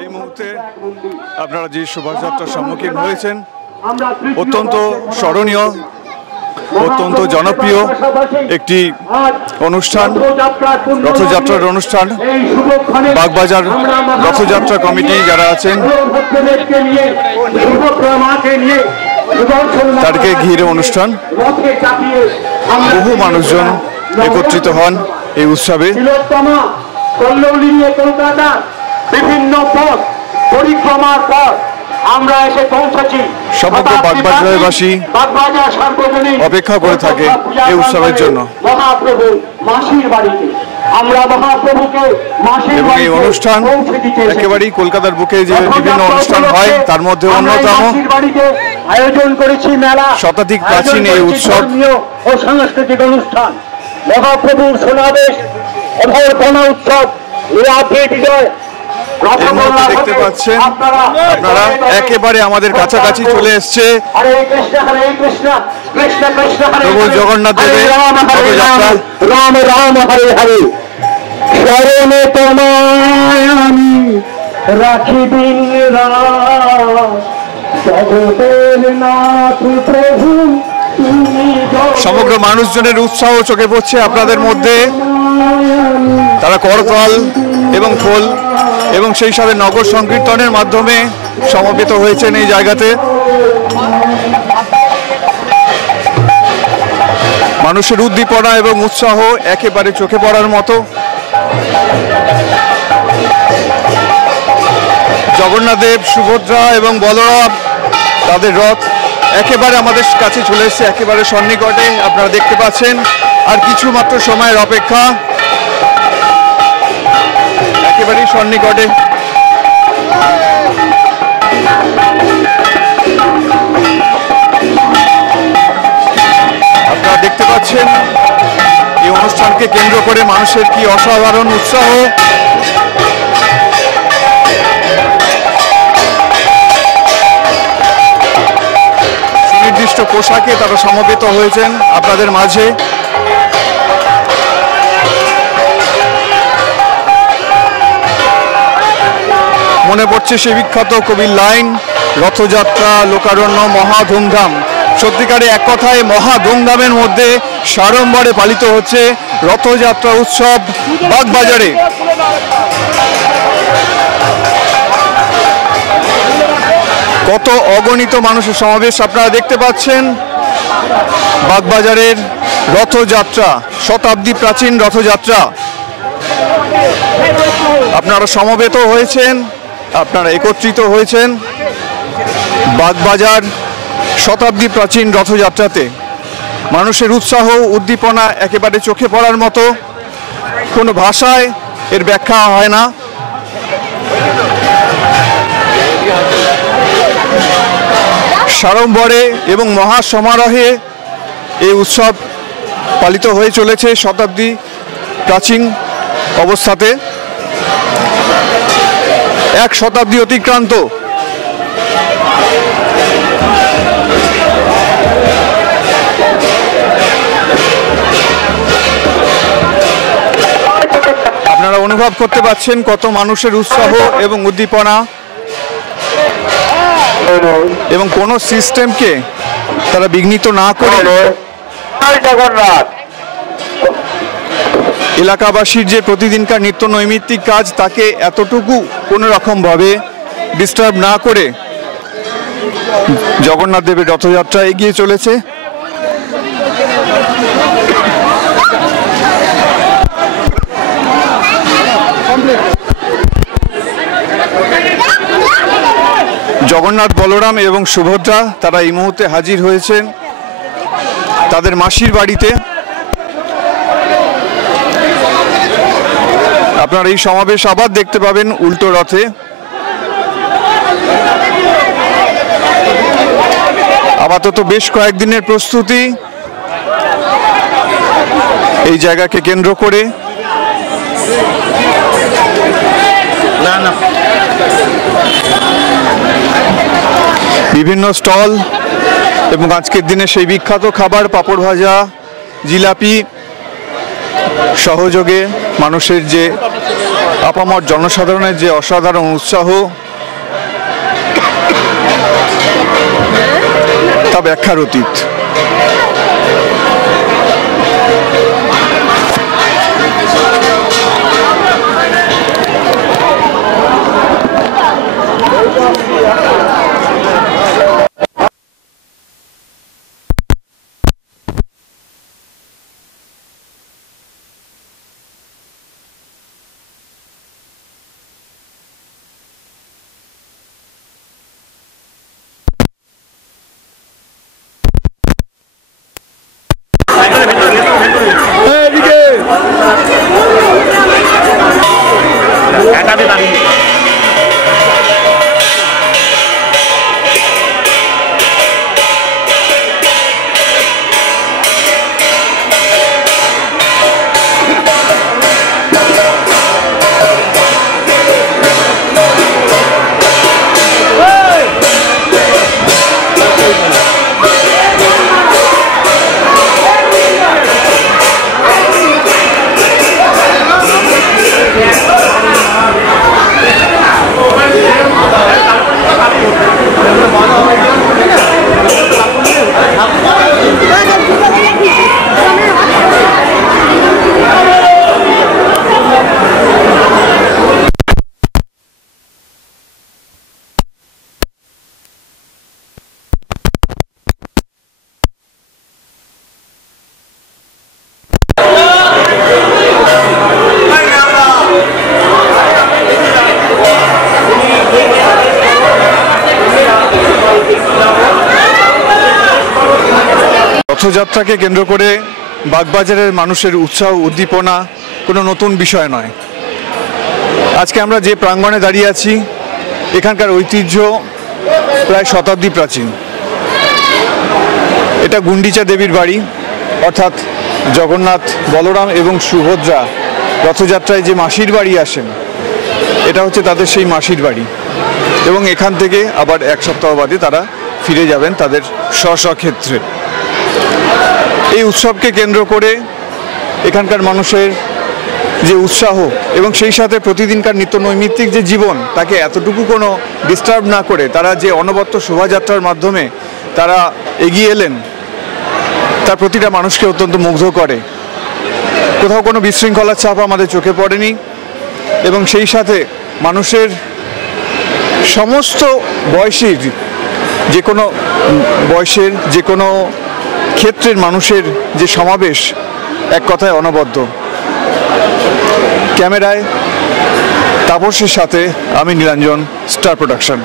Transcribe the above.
এই মুহূর্তে আপনারা যে শোভাযাত্রার সম্মুখীন হয়েছেন অত্যন্ত স্মরণীয়, অত্যন্ত জনপ্রিয় একটি অনুষ্ঠান, রথযাত্রার অনুষ্ঠান। বাগবাজার রথযাত্রা কমিটি যারা আছেন তাদেরকে ঘিরে অনুষ্ঠান, বহু মানুষজন একত্রিত হন এই উৎসবে। বিভিন্ন পথ পরিক্রমার পর আমরা এসে পৌঁছেছি। সমগ্র বাগবাজারবাসী অপেক্ষা করে থাকে এই উৎসবের জন্য। মহাপ্রভু মাসির বাড়িতে আমরা মহাপ্রভুকে এবং এই অনুষ্ঠান একেবারেই কলকাতার বুকে যে বিভিন্ন অনুষ্ঠান হয় তার মধ্যে অন্যতম। আয়োজন করেছি মেলা, শতাধিক প্রাচীন এই উৎসব ও সাংস্কৃতিক অনুষ্ঠান, মহাপ্রভুর সমাবেশ, অভয়পনা উৎসব, লীলাদ্রি বিজয়। দেখতে পাচ্ছেন আপনারা একেবারে আমাদের কাছাকাছি চলে এসছে প্রভু জগন্নাথ দেবের রথযাত্রা। রাম রাম হরে হরে, শরণে তোমায় আমি রাখি দিন রাত, জগতের নাথ প্রভু তুমি। সমগ্র মানুষজনের উৎসাহ চোখে পড়ছে আপনাদের মধ্যে। তারা করতাল এবং খোল এবং সেই সাথে নগর সংকীর্তনের মাধ্যমে সমবেত হয়েছেন এই জায়গাতে। মানুষের উদ্দীপনা এবং উৎসাহ একেবারে চোখে পড়ার মতো। জগন্নাথ দেব, সুভদ্রা এবং বলরাম তাদের রথ একেবারে আমাদের কাছে চলে এসেছে, একেবারে সন্নিকটে আপনারা দেখতে পাচ্ছেন। আর কিছু মাত্র সময়ের অপেক্ষা, একেবারেই সন্নিকটে। আপনারা দেখতে পাচ্ছেন এই অনুষ্ঠানকে কেন্দ্র করে মানুষের কি অসাধারণ উৎসাহ। সুনির্দিষ্ট পোশাকে তারা সমবেত হয়েছেন আপনাদের মাঝে। মনে পড়ছে সেই বিখ্যাত কবির লাইন, রথযাত্রা লোকারণ্য মহা ধুমধাম। সত্যিকারে এক কথায় মহা ধুমধামের মধ্যে সাড়ম্বরে পালিত হচ্ছে রথযাত্রা উৎসব বাগবাজারে। কত অগণিত মানুষের সমাবেশ আপনারা দেখতে পাচ্ছেন। বাগবাজারের রথযাত্রা, শতাব্দী প্রাচীন রথযাত্রা। আপনারা সমবেত হয়েছেন, আপনারা একত্রিত হয়েছেন বাগবাজার শতাব্দী প্রাচীন রথযাত্রাতে। মানুষের উৎসাহ উদ্দীপনা একেবারে চোখে পড়ার মতো, কোনো ভাষায় এর ব্যাখ্যা হয় না। সাড়ম্বরে এবং মহা সমারোহে এই উৎসব পালিত হয়ে চলেছে শতাব্দী প্রাচীন অবস্থাতে। এক শতাব্দী অতিক্রান্ত। আপনারা অনুভব করতে পাচ্ছেন কত মানুষের উৎসাহ এবং উদ্দীপনা, এবং কোনো সিস্টেমকে তারা বিঘ্নিত না করে এলাকাবাসীর যে প্রতিদিনকার নিত্য নৈমিত্তিক কাজ তাকে এতটুকু কোনো রকমভাবে ডিস্টার্ব না করে জগন্নাথ দেবের রথযাত্রা এগিয়ে চলেছে। জগন্নাথ, বলরাম এবং সুভদ্রা তারা এই মুহূর্তে হাজির হয়েছেন তাদের মাসির বাড়িতে। আপনারা এই সমাবেশ আবার দেখতে পাবেন উল্টো রথে। আপাতত বেশ কয়েকদিনের প্রস্তুতি এই জায়গাকে কেন্দ্র করে। বিভিন্ন স্টল এবং আজকের দিনে সেই বিখ্যাত খাবার পাঁপড় ভাজা, জিলাপি সহযোগে মানুষের যে আপামর জনসাধারণের যে অসাধারণ উৎসাহ তা ব্যাখ্যার অতীত। রথযাত্রাকে কেন্দ্র করে বাগবাজারের মানুষের উৎসাহ উদ্দীপনা কোনো নতুন বিষয় নয়। আজকে আমরা যে প্রাঙ্গণে দাঁড়িয়ে আছি এখানকার ঐতিহ্য প্রায় শতাব্দী প্রাচীন। এটা গুন্ডিচা দেবীর বাড়ি, অর্থাৎ জগন্নাথ, বলরাম এবং সুভদ্রা রথযাত্রায় যে মাসির বাড়ি আসেন, এটা হচ্ছে তাদের সেই মাসির বাড়ি। এবং এখান থেকে আবার এক সপ্তাহ বাদে তারা ফিরে যাবেন তাদের স্বক্ষেত্রে। এই উৎসবকে কেন্দ্র করে এখানকার মানুষের যে উৎসাহ এবং সেই সাথে প্রতিদিনকার নিত্য নৈমিত্তিক যে জীবন, তাকে এতটুকু কোনো ডিস্টার্ব না করে তারা যে অনবদ্য শোভাযাত্রার মাধ্যমে তারা এগিয়ে এলেন, তার প্রতিটা মানুষকে অত্যন্ত মুগ্ধ করে। কোথাও কোনো বিশৃঙ্খলার ছাপ আমাদের চোখে পড়েনি এবং সেই সাথে মানুষের সমস্ত বয়সের, যে কোনো বয়সের, যে কোনো ক্ষেত্রের মানুষের যে সমাবেশ, এক কথায় অনবদ্য। ক্যামেরায় তাপসের সাথে আমি নীলাঞ্জন, স্টার প্রোডাকশন।